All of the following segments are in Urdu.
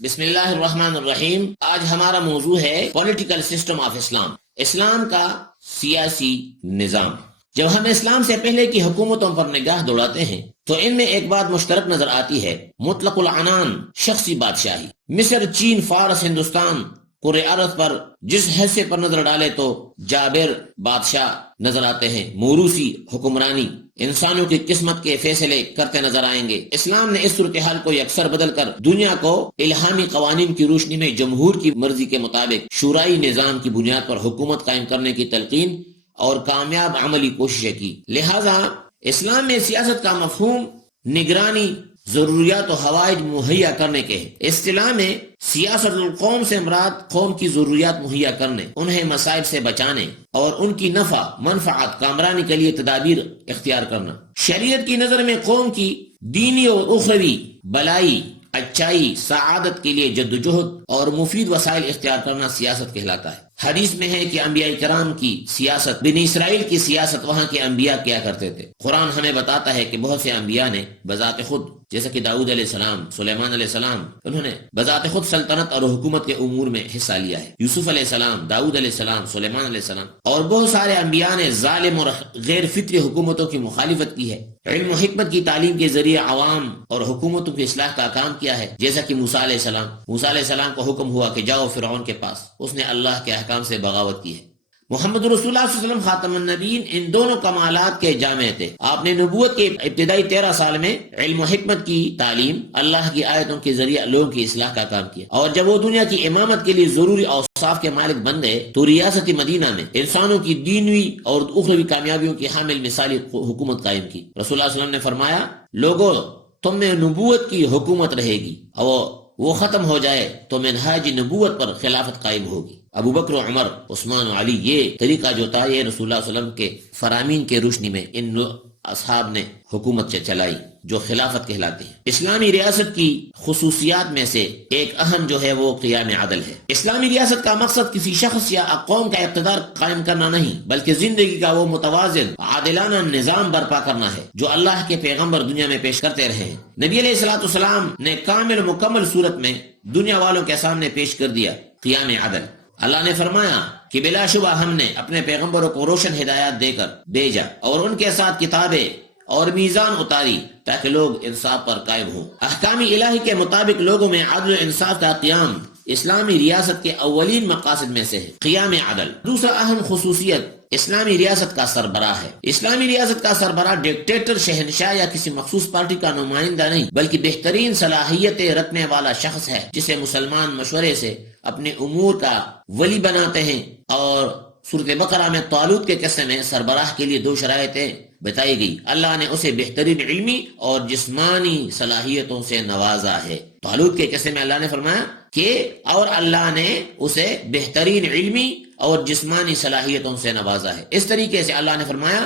بسم اللہ الرحمن الرحیم۔ آج ہمارا موضوع ہے پولیٹیکل سسٹم آف اسلام، اسلام کا سیاسی نظام۔ جب ہم اسلام سے پہلے کی حکومتوں پر نگاہ دوڑاتے ہیں تو ان میں ایک بات مشترک نظر آتی ہے، مطلق العنان شخصی بادشاہی۔ مصر، چین، فارس، ہندوستان، پورے عرب پر جس حصے پر نظر ڈالے تو جابر بادشاہ نظر آتے ہیں، موروثی حکمرانی، انسانوں کی قسمت کے فیصلے کرتے نظر آئیں گے۔ اسلام نے اس صورتحال کو یکسر بدل کر دنیا کو الہامی قوانین کی روشنی میں جمہور کی مرضی کے مطابق شورائی نظام کی بنیاد پر حکومت قائم کرنے کی تلقین اور کامیاب عملی کوششیں کی۔ لہذا اسلام میں سیاست کا مفہوم نگرانی، ضروریات و حوائج مہیا کرنے کے ہے۔ اصطلاح میں سیاست القوم سے مراد قوم کی ضروریات مہیا کرنے، انہیں مصائب سے بچانے اور ان کی نفع منفعت کامرانی کے لیے تدابیر اختیار کرنا۔ شریعت کی نظر میں قوم کی دینی اور اخروی بلائی، اچائی، سعادت کے لیے جدوجہد اور مفید وسائل اختیار کرنا سیاست کہلاتا ہے۔ حدیث میں ہے کہ انبیاء کرام کی سیاست، بنی اسرائیل کی سیاست وہاں کے انبیاء کیا کرتے تھے۔ قرآن ہمیں بتاتا ہے کہ بہت سے انبیاء نے بذات خود، جیسا کہ داؤد علیہ السلام، سلیمان علیہ السلام، انہوں نے بذات خود سلطنت اور حکومت کے امور میں حصہ لیا ہے۔ یوسف علیہ السلام، داؤد علیہ السلام، سلیمان علیہ السلام اور بہت سارے انبیاء نے ظالم اور غیر فطری حکومتوں کی مخالفت کی ہے، علم و حکمت کی تعلیم کے ذریعے عوام اور حکومتوں کی اصلاح کا کام کیا ہے، جیسا کہ موسیٰ علیہ السلام۔ موسیٰ علیہ السلام کو حکم ہوا کہ جاؤ فرعون کے پاس، اس نے اللہ کے احکام سے بغاوت کی ہے۔ محمد رسول اللہ صلی اللہ علیہ وسلم خاتم النبیین ان دونوں کمالات کے جامع تھے۔ آپ نے نبوت کے ابتدائی 13 سال میں علم و حکمت کی تعلیم، اللہ کی آیتوں کے ذریعے لوگوں کی اصلاح کا کام کیا، اور جب وہ دنیا کی امامت کے لیے ضروری اوصاف کے مالک بن گئے تو ریاست مدینہ میں انسانوں کی دینوی اور اخروی کامیابیوں کی حامل مثالی حکومت قائم کی۔ رسول اللہ صلی اللہ علیہ وسلم نے فرمایا، لوگوں تم میں نبوت کی حکومت رہے گی، اور وہ ختم ہو جائے تو منہاج نبوت پر خلافت قائم ہوگی۔ ابو بکر و عمر، عثمان و علی، یہ طریقہ جو تھا یہ رسول اللہ صلی اللہ علیہ وسلم کے فرامین کے روشنی میں ان اصحاب نے حکومت چلائی جو خلافت کہلاتی ہے۔ اسلامی ریاست کی خصوصیات میں سے ایک اہم جو ہے وہ قیام عدل ہے۔ اسلامی ریاست کا مقصد کسی شخص یا قوم کا اقتدار قائم کرنا نہیں، بلکہ زندگی کا وہ متوازن عادلانہ نظام برپا کرنا ہے جو اللہ کے پیغمبر دنیا میں پیش کرتے رہے ہیں۔ نبی علیہ الصلوۃ والسلام نے کامل و مکمل صورت میں دنیا والوں کے سامنے پیش کر دیا قیام عدل۔ اللہ نے فرمایا کہ بلا شبہ ہم نے اپنے پیغمبروں کو روشن ہدایات دے کر بھیجا اور ان کے ساتھ کتابیں اور میزان اتاری تاکہ لوگ انصاف پر قائم ہوں۔ احکام الہی کے مطابق لوگوں میں عدل و انصاف کا قیام اسلامی ریاست کے اولین مقاصد میں سے ہے۔ قیام عدل دوسرا اہم خصوصیت اسلامی ریاست کا سربراہ ہے۔ اسلامی ریاست کا سربراہ ڈکٹیٹر، شہنشاہ یا کسی مخصوص پارٹی کا نمائندہ نہیں، بلکہ بہترین صلاحیتیں رکھنے والا شخص ہے جسے مسلمان مشورے سے اپنے امور کا ولی بناتے ہیں۔ اور سورۃ بقرہ میں طالوت کے قصے میں سربراہ کے لیے 2 شرائطیں بتائی گئی۔ اللہ نے اسے بہترین علمی اور جسمانی صلاحیتوں سے نوازا ہے۔ طالوت کے قصے میں اللہ نے فرمایا کہ اور اللہ نے اسے بہترین علمی اور جسمانی صلاحیتوں سے نوازا ہے۔ اس طریقے سے اللہ نے فرمایا،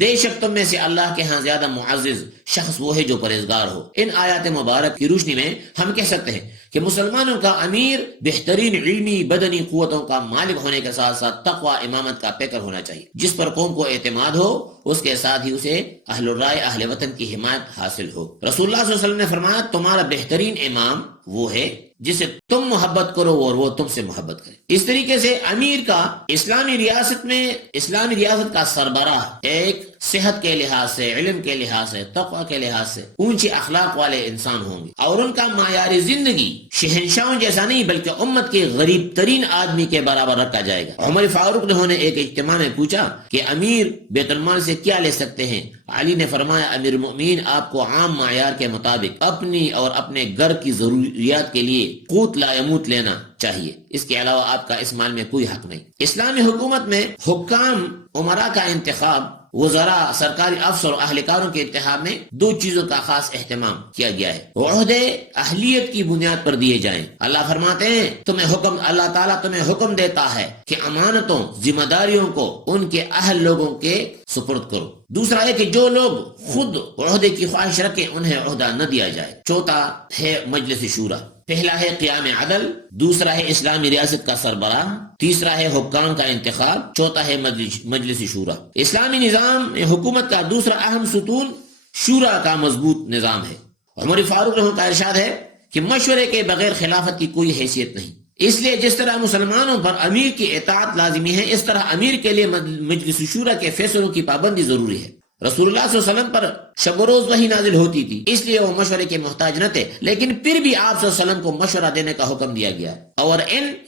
بے شک تم میں سے اللہ کے ہاں زیادہ معزز شخص وہ ہے جو پرہیزگار ہو۔ ان آیات مبارک کی روشنی میں ہم کہہ سکتے ہیں کہ مسلمانوں کا امیر بہترین علمی بدنی قوتوں کا مالک ہونے کے ساتھ ساتھ تقوی امامت کا پیکر ہونا چاہیے، جس پر قوم کو اعتماد ہو، اس کے ساتھ ہی اسے اہل الرائے، اہل وطن کی حمایت حاصل ہو۔ رسول اللہ صلی اللہ علیہ وسلم نے فرمایا، تمہارا بہترین امام وہ ہے جسے تم محبت کرو اور وہ تم سے محبت کرے۔ اس طریقے سے امیر کا اسلامی ریاست میں اسلامی ریاست کا سربراہ ایک صحت کے لحاظ سے، علم کے لحاظ سے، تقوی کے لحاظ سے اونچی اخلاق والے انسان ہوں گے، اور ان کا معیار زندگی شہنشاہوں جیسا نہیں بلکہ امت کے غریب ترین آدمی کے برابر رکھا جائے گا۔ عمر فاروق نے ایک اجتماع میں پوچھا کہ امیر بیت المال سے کیا لے سکتے ہیں؟ علی نے فرمایا، امیر المؤمنین آپ کو عام معیار کے مطابق اپنی اور اپنے گھر کی ضروریات کے لیے قوت لا یموت لینا چاہیے، اس کے علاوہ آپ کا اس مال میں کوئی حق نہیں۔ اسلامی حکومت میں حکام، امراء کا انتخاب، وزراء، سرکاری افسر اور اہلکاروں کے انتخاب میں 2 چیزوں کا خاص اہتمام کیا گیا ہے۔ عہدے اہلیت کی بنیاد پر دیے جائیں۔ اللہ فرماتے ہیں اللہ تعالیٰ تمہیں حکم دیتا ہے کہ امانتوں، ذمہ داریوں کو ان کے اہل لوگوں کے سپرد کرو۔ دوسرا ہے کہ جو لوگ خود عہدے کی خواہش رکھیں انہیں عہدہ نہ دیا جائے۔ چوتھا ہے مجلس شورا۔ پہلا ہے قیام عدل، دوسرا ہے اسلامی ریاست کا سربراہ، تیسرا ہے حکام کا انتخاب، چوتھا ہے مجلس شورا۔ اسلامی نظام حکومت کا دوسرا اہم ستون شورا کا مضبوط نظام ہے۔ عمر فاروق رحمہ کا ارشاد ہے کہ مشورے کے بغیر خلافت کی کوئی حیثیت نہیں. اس لیے جس طرح مسلمانوں پر امیر کی اطاعت لازمی ہے، اس طرح امیر کے لیے مجلس شورا کے فیصلوں کی پابندی ضروری ہے. رسول اللہ صلی اللہ علیہ وسلم پر شب و روز وحی نازل ہوتی تھی، اس لیے وہ مشورے کے محتاج نہ تھے، لیکن پھر بھی آپ صلی اللہ علیہ وسلم کو مشورہ دینے کا حکم دیا گیا. اور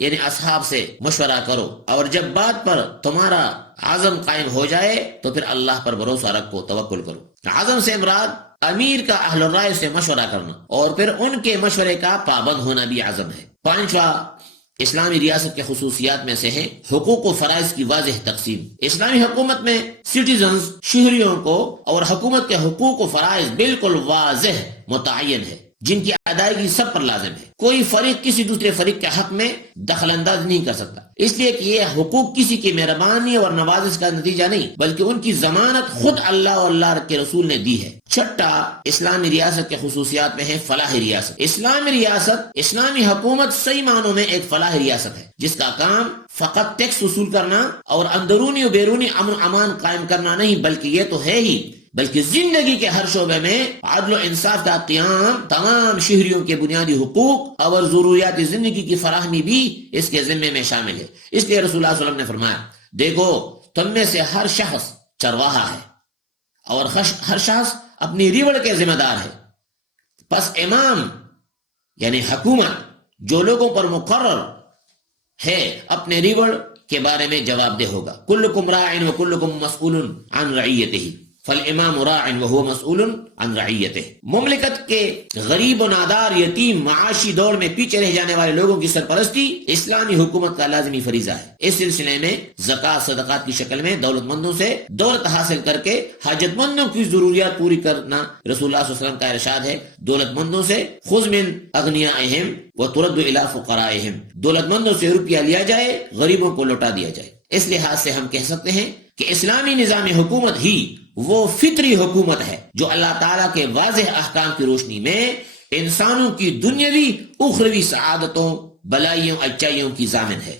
یعنی اصحاب سے مشورہ کرو، اور جب بات پر تمہارا عزم قائم ہو جائے تو پھر اللہ پر بھروسہ رکھو، توکل کرو. عزم سے مراد امیر کا اہل الرائے سے مشورہ کرنا اور پھر ان کے مشورے کا پابند ہونا بھی عزم ہے. پانچواں اسلامی ریاست کے خصوصیات میں سے ہے حقوق و فرائض کی واضح تقسیم. اسلامی حکومت میں سٹیزنز شہریوں کو اور حکومت کے حقوق و فرائض بالکل واضح متعین ہے، جن کی ادائیگی سب پر لازم ہے. کوئی فریق کسی دوسرے فریق کے حق میں دخل انداز نہیں کر سکتا، اس لیے کہ یہ حقوق کسی کی مہربانی اور نوازش کا نتیجہ نہیں، بلکہ ان کی ضمانت خود اللہ اور اللہ کے رسول نے دی ہے. چھٹا اسلامی ریاست کے خصوصیات میں ہے فلاحی ریاست. اسلامی ریاست، اسلامی حکومت صحیح معنوں میں ایک فلاحی ریاست ہے، جس کا کام فقط ٹیکس وصول کرنا اور اندرونی و بیرونی امن و امان قائم کرنا نہیں، بلکہ یہ تو ہے ہی، بلکہ زندگی کے ہر شعبے میں عدل و انصاف کا قیام، تمام شہریوں کے بنیادی حقوق اور ضروریات زندگی کی فراہمی بھی اس کے ذمے میں شامل ہے. اس لیے رسول اللہ صلی اللہ علیہ وسلم نے فرمایا، دیکھو تم میں سے ہر شخص چرواہا ہے اور ہر شخص اپنی ریوڑ کے ذمہ دار ہے، پس امام یعنی حکومت جو لوگوں پر مقرر ہے اپنے ریوڑ کے بارے میں جواب دہ ہوگا. کلکم راع و کلکم مسئول عن رعیتہ فالامام راع وهو مسئول عن رعیتہ. مملکت کے غریب و نادار، یتیم، معاشی دوڑ میں پیچھے رہ جانے والے لوگوں کی سرپرستی اسلامی حکومت کا لازمی فریضہ ہے. اس سلسلے میں زکوٰۃ صدقات کی شکل میں دولت مندوں سے دولت حاصل کر کے حاجت مندوں کی ضروریات پوری کرنا رسول اللہ صلی اللہ علیہ وسلم کا ارشاد ہے. دولت مندوں سے خذ من اغنیائہم وترد الی فقرائہم، دولت مندوں سے روپیہ لیا جائے، غریبوں کو لوٹا دیا جائے. اس لحاظ سے ہم کہہ سکتے ہیں کہ اسلامی نظام حکومت ہی وہ فطری حکومت ہے جو اللہ تعالیٰ کے واضح احکام کی روشنی میں انسانوں کی دنیاوی اخروی سعادتوں، بلائیوں، اچائیوں کی ضامن ہے.